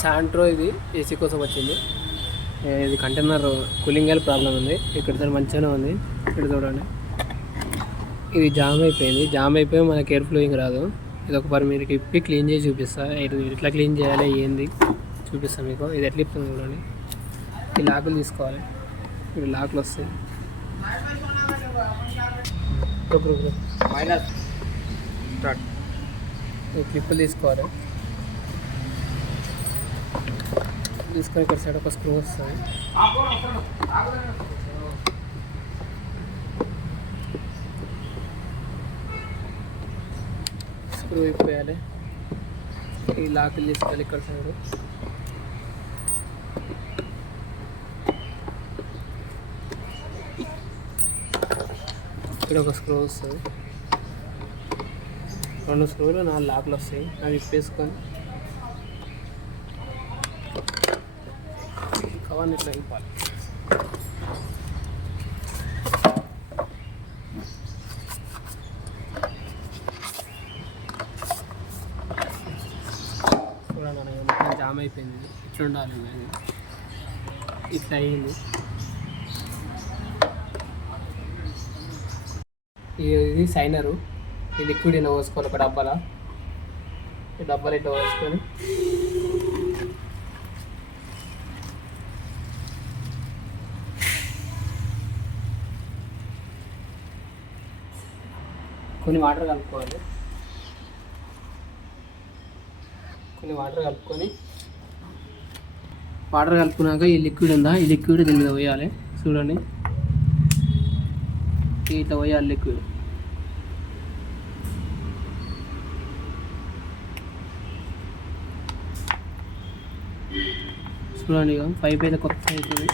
Santro ఇది AC కోసం వచ్చింది. ఇది కంటైనర్ కూలింగ్ ఆయిల్ ప్రాబ్లం ఉంది. ఇక్కడ మంచిగానే ఉంది. ఇక్కడ చూడండి, ఇది జామ్ అయిపోయి మనకి ఎయిర్ ఫ్లోయింగ్ రాదు. ఇది ఒక మీరు ఇప్పి క్లీన్ చేసి చూపిస్తా. ఇది ఎట్లా క్లీన్ చేయాలి ఏంది చూపిస్తాను మీకు. ఇది ఎట్లా ఇస్తుంది చూడండి. ఈ లాకులు తీసుకోవాలి. ఇప్పుడు లాకులు వస్తాయి. ఈ క్లిప్పులు తీసుకోవాలి. తీసుకొని ఇక్కడ సైడ్ ఒక స్క్రూ వస్తుంది. స్క్రూ ఇప్పేయాలి. ఈ లాకులు తీసుకోవాలి. ఇక్కడ సైడ్ ఇక్కడ ఒక స్క్రూ వస్తుంది. 2 స్క్రూలు 4 లాకులు వస్తాయి. అవి ఇప్పేసుకొని కవర్ని ఇట్లా ఇప్పాలి. చూడండి, మొత్తం జామ్ అయిపోయింది. ఇట్లా ఉండాలి. ఇట్లా అయ్యింది. ఇది సైనరు. ఈ లిక్విడ్ ఇలా పోసుకోవాలి ఒక డబ్బాలో. ఈ డబ్బాలు ఇట్లా పోసుకొని కొన్ని వాటర్ కలుపుకోవాలి. వాటర్ కలుపుకున్నాక ఈ లిక్విడ్ ఉందా, ఈ లిక్విడ్ దీని మీద పోయాలి. చూడండి, ఇట్లా పోయాలి లిక్విడ్. చూడండి, ఇక పైప్ అయితే కొత్త అవుతుంది.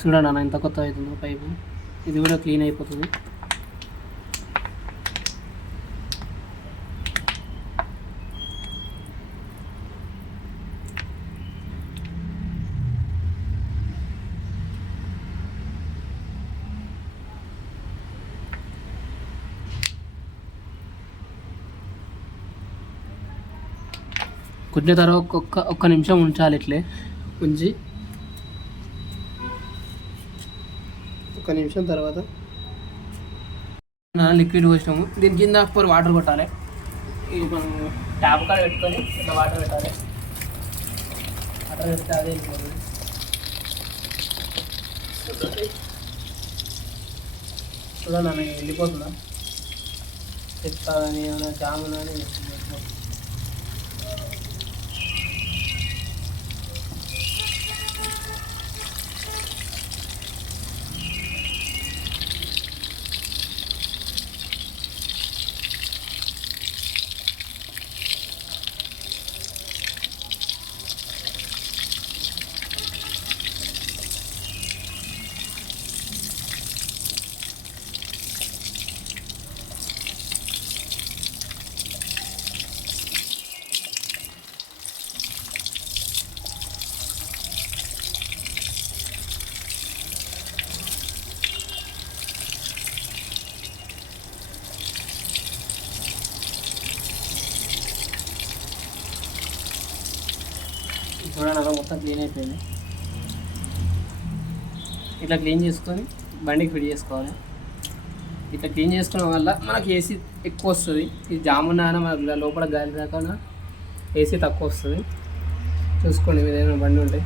చూడండి అన్న ఎంత కొత్త అవుతుందో పైపు. ఇది కూడా క్లీన్ అయిపోతుంది. కుట్టిన తర్వాత ఒక్క నిమిషం ఉంచాలి. ఇట్లే ఉంచి ఒక నిమిషం తర్వాత లిక్విడ్ పోసినాము. దీని కింద వాటర్ కొట్టాలి. ఇది మనం ట్యాప్ కాడ పెట్టుకొని ఇట్లా వాటర్ పెట్టాలి. వాటర్ పెడితే అదే చూడండి అన్న వెళ్ళిపోతుందా. చెప్తాదని ఏమైనా జామునా అని చూడండి అలా మొత్తం క్లీన్ అయిపోయింది. ఇట్లా క్లీన్ చేసుకొని బండికి ఫిట్ చేసుకోవాలి. ఇట్లా క్లీన్ చేసుకోవడం వల్ల మనకి ఏసీ ఎక్కువ వస్తుంది. ఇది జామున్న మనకు లోపల గాలి రాకుండా ఏసీ తక్కువ వస్తుంది. చూసుకోండి, ఏదైనా బండి ఉంటే